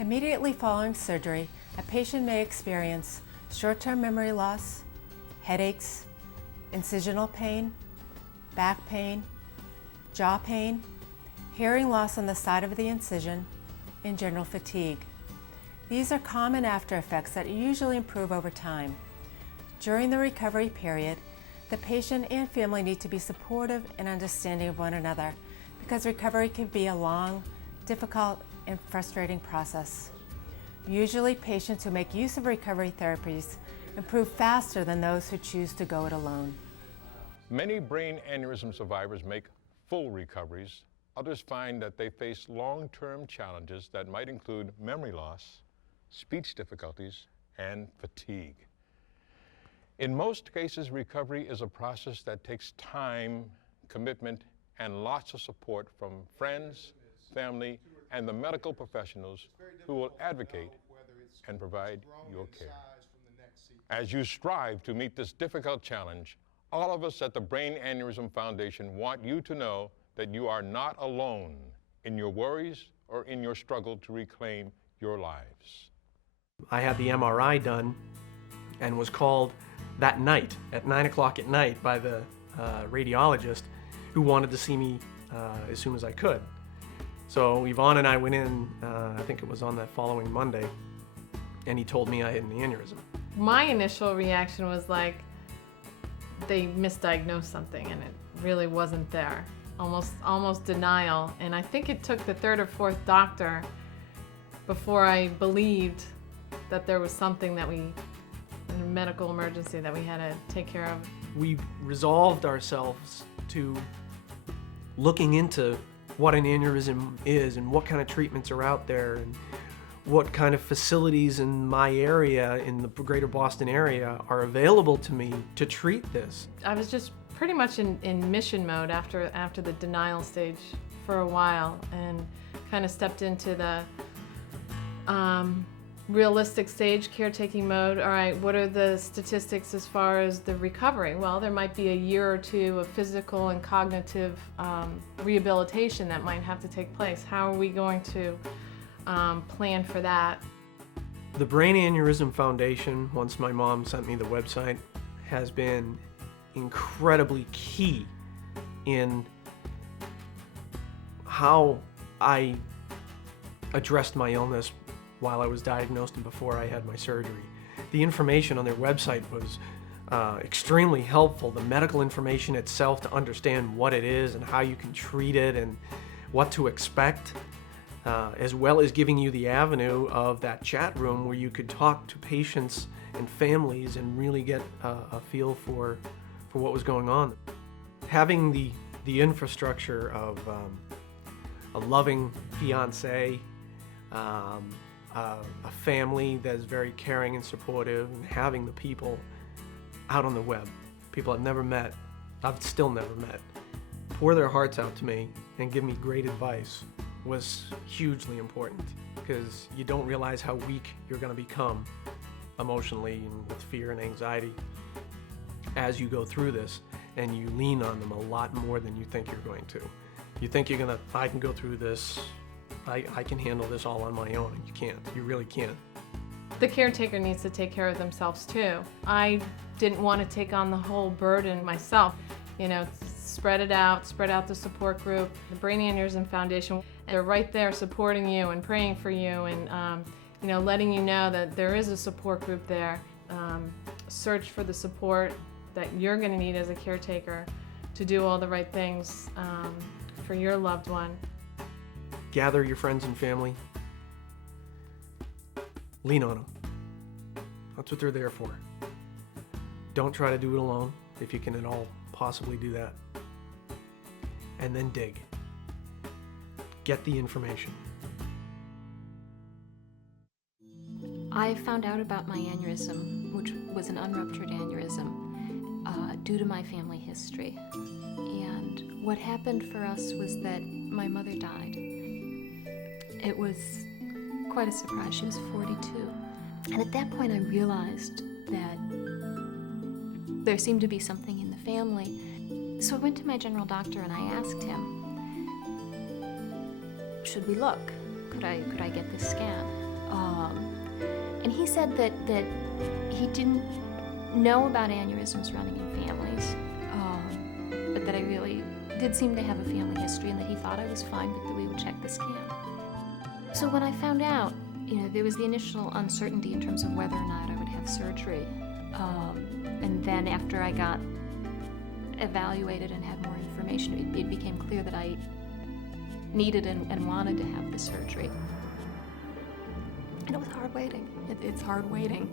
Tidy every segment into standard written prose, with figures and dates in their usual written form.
Immediately following surgery, a patient may experience short-term memory loss, headaches, incisional pain, back pain, jaw pain, hearing loss on the side of the incision, and general fatigue. These are common after effects that usually improve over time. During the recovery period, the patient and family need to be supportive and understanding of one another because recovery can be a long, difficult, and frustrating process. Usually, patients who make use of recovery therapies improve faster than those who choose to go it alone. Many brain aneurysm survivors make full recoveries. Others find that they face long-term challenges that might include memory loss, speech difficulties, and fatigue. In most cases, recovery is a process that takes time, commitment, and lots of support from friends, family, and the medical professionals who will advocate and provide your care. As you strive to meet this difficult challenge, all of us at the Brain Aneurysm Foundation want you to know that you are not alone in your worries or in your struggle to reclaim your lives. I had the MRI done and was called that night at 9 o'clock at night by the radiologist who wanted to see me as soon as I could. So Yvonne and I went in, I think it was on that following Monday, and he told me I had an aneurysm. My initial reaction was like they misdiagnosed something and it really wasn't there. Almost denial. And I think it took the third or fourth doctor before I believed that there was something that a medical emergency that we had to take care of. We resolved ourselves to looking into what an aneurysm is and what kind of treatments are out there and what kind of facilities in my area, in the greater Boston area, are available to me to treat this. I was just pretty much in mission mode after the denial stage for a while and kind of stepped into the realistic stage, caretaking mode. All right, what are the statistics as far as the recovery? Well, there might be a year or two of physical and cognitive rehabilitation that might have to take place. How are we going to plan for that? The Brain Aneurysm Foundation, once my mom sent me the website, has been incredibly key in how I addressed my illness while I was diagnosed and before I had my surgery. The information on their website was extremely helpful. The medical information itself to understand what it is and how you can treat it and what to expect, as well as giving you the avenue of that chat room where you could talk to patients and families and really get a feel for what was going on. Having the infrastructure of a loving fiance, a family that's very caring and supportive, and having the people out on the web, people I've never met, I've still never met, pour their hearts out to me and give me great advice was hugely important, because you don't realize how weak you're going to become emotionally and with fear and anxiety as you go through this, and you lean on them a lot more than you think you're going to. You think I can go through this, I can handle this all on my own, and you can't. You really can't. The caretaker needs to take care of themselves too. I didn't want to take on the whole burden myself. You know, spread out the support group. The Brain Aneurysm Foundation, they're right there supporting you and praying for you and letting you know that there is a support group there. Search for the support that you're going to need as a caretaker to do all the right things for your loved one. Gather your friends and family. Lean on them. That's what they're there for. Don't try to do it alone, if you can at all possibly do that. And then dig. Get the information. I found out about my aneurysm, which was an unruptured aneurysm, due to my family history. And what happened for us was that my mother died. It was quite a surprise. She was 42. And at that point I realized that there seemed to be something in the family. So I went to my general doctor and I asked him, should we look? Could I get this scan? And he said that he didn't know about aneurysms running in families, but that I really did seem to have a family history, and that he thought I was fine, but that we would check the scan. So when I found out, there was the initial uncertainty in terms of whether or not I would have surgery. And then after I got evaluated and had more information, it became clear that I needed and wanted to have the surgery. And it was hard waiting. It's hard waiting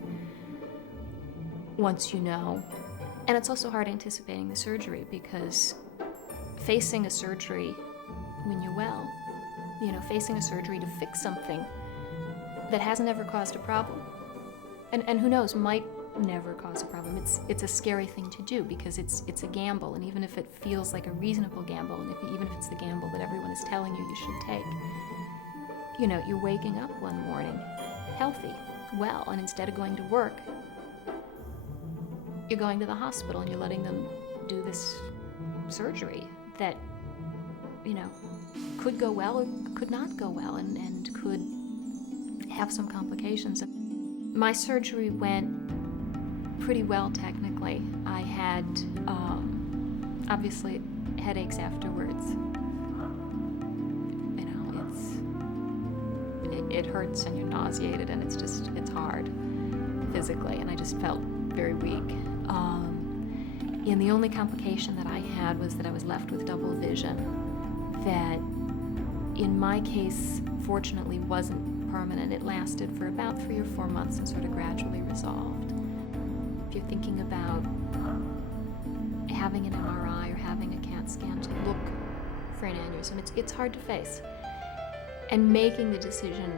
once you know. And it's also hard anticipating the surgery, because facing a surgery when you're well, facing a surgery to fix something that hasn't ever caused a problem, and who knows, might never cause a problem. It's a scary thing to do, because it's a gamble, and even if it feels like a reasonable gamble, and even if it's the gamble that everyone is telling you should take, you're waking up one morning healthy, well, and instead of going to work, you're going to the hospital and you're letting them do this surgery that, could go well or could not go well, and could have some complications. My surgery went pretty well technically. I had, obviously, headaches afterwards. It hurts and you're nauseated, and it's hard physically, and I just felt very weak. And the only complication that I had was that I was left with double vision, that in my case, fortunately, wasn't permanent. It lasted for about 3 or 4 months and sort of gradually resolved. If you're thinking about having an MRI or having a CAT scan to look for an aneurysm, it's hard to face. And making the decision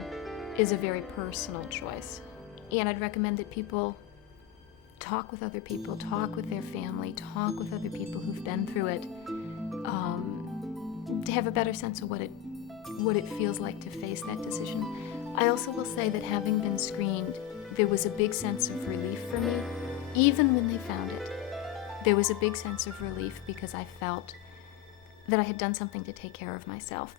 is a very personal choice. And I'd recommend that people talk with other people, talk with their family, talk with other people who've been through it, to have a better sense of what it feels like to face that decision. I also will say that having been screened, there was a big sense of relief for me. Even when they found it, there was a big sense of relief, because I felt that I had done something to take care of myself.